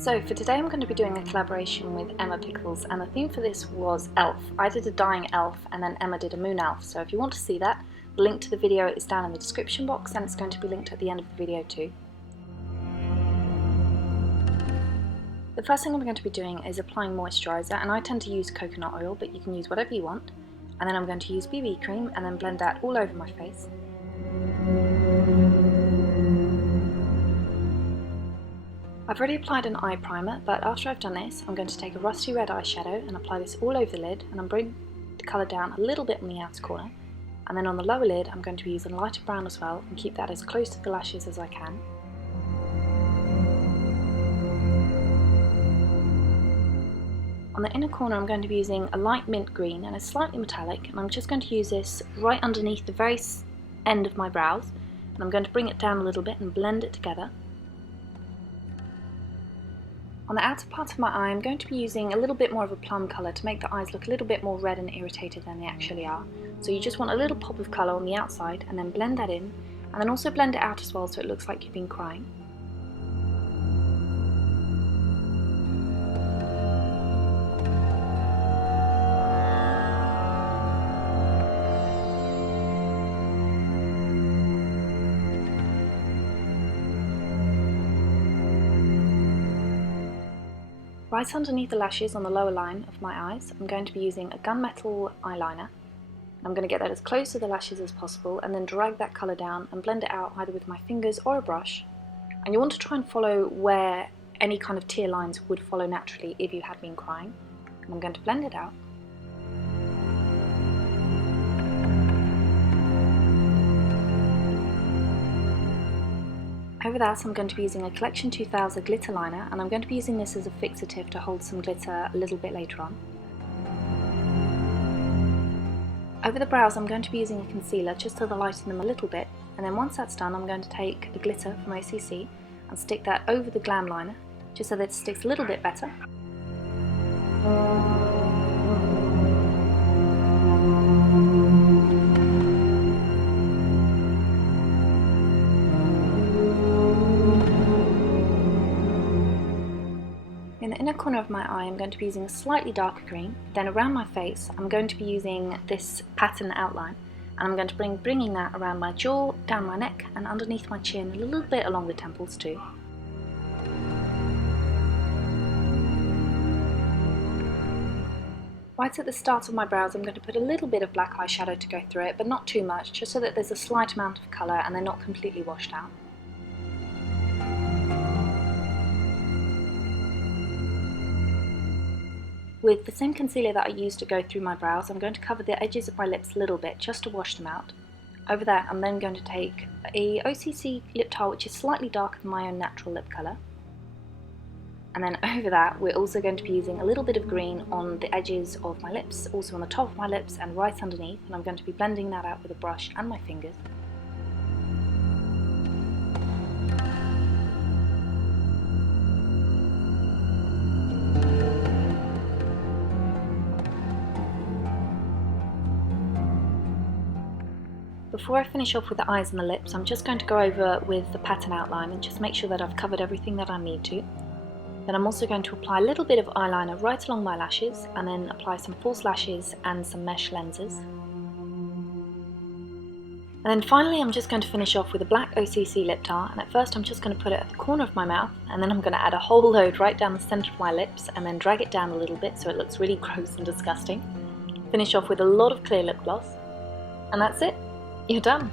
So for today I'm going to be doing a collaboration with Emma Pickles, and the theme for this was elf. I did a dying elf and then Emma did a moon elf, so if you want to see that, the link to the video is down in the description box and it's going to be linked at the end of the video too. The first thing I'm going to be doing is applying moisturiser, and I tend to use coconut oil, but you can use whatever you want. And then I'm going to use BB cream and then blend that all over my face. I've already applied an eye primer, but after I've done this, I'm going to take a rusty red eyeshadow and apply this all over the lid, and I'm bringing the colour down a little bit on the outer corner. And then on the lower lid, I'm going to be using lighter brown as well, and keep that as close to the lashes as I can. On the inner corner, I'm going to be using a light mint green, and it's slightly metallic, and I'm just going to use this right underneath the very end of my brows, and I'm going to bring it down a little bit and blend it together. On the outer part of my eye, I'm going to be using a little bit more of a plum colour to make the eyes look a little bit more red and irritated than they actually are. So you just want a little pop of colour on the outside and then blend that in, and then also blend it out as well so it looks like you've been crying. Right underneath the lashes on the lower line of my eyes, I'm going to be using a gunmetal eyeliner. I'm going to get that as close to the lashes as possible and then drag that colour down and blend it out either with my fingers or a brush. And you want to try and follow where any kind of tear lines would follow naturally if you had been crying. And I'm going to blend it out. Over that, I'm going to be using a Collection 2000 glitter liner, and I'm going to be using this as a fixative to hold some glitter a little bit later on. Over the brows, I'm going to be using a concealer just to lighten them a little bit, and then once that's done, I'm going to take the glitter from OCC and stick that over the glam liner, just so that it sticks a little bit better. In the inner corner of my eye, I'm going to be using a slightly darker green. Then around my face, I'm going to be using this pattern outline, and I'm going to bringing that around my jaw, down my neck, and underneath my chin, a little bit along the temples too. Right at the start of my brows, I'm going to put a little bit of black eyeshadow to go through it, but not too much, just so that there's a slight amount of colour and they're not completely washed out. With the same concealer that I used to go through my brows, I'm going to cover the edges of my lips a little bit just to wash them out. Over that, I'm then going to take a OCC lip tile which is slightly darker than my own natural lip colour. And then over that, we're also going to be using a little bit of green on the edges of my lips, also on the top of my lips and right underneath, and I'm going to be blending that out with a brush and my fingers. Before I finish off with the eyes and the lips, I'm just going to go over with the pattern outline and just make sure that I've covered everything that I need to. Then I'm also going to apply a little bit of eyeliner right along my lashes, and then apply some false lashes and some mesh lenses. And then finally I'm just going to finish off with a black OCC lip tile, and at first I'm just going to put it at the corner of my mouth, and then I'm going to add a whole load right down the centre of my lips and then drag it down a little bit so it looks really gross and disgusting. Finish off with a lot of clear lip gloss, and that's it. You're done!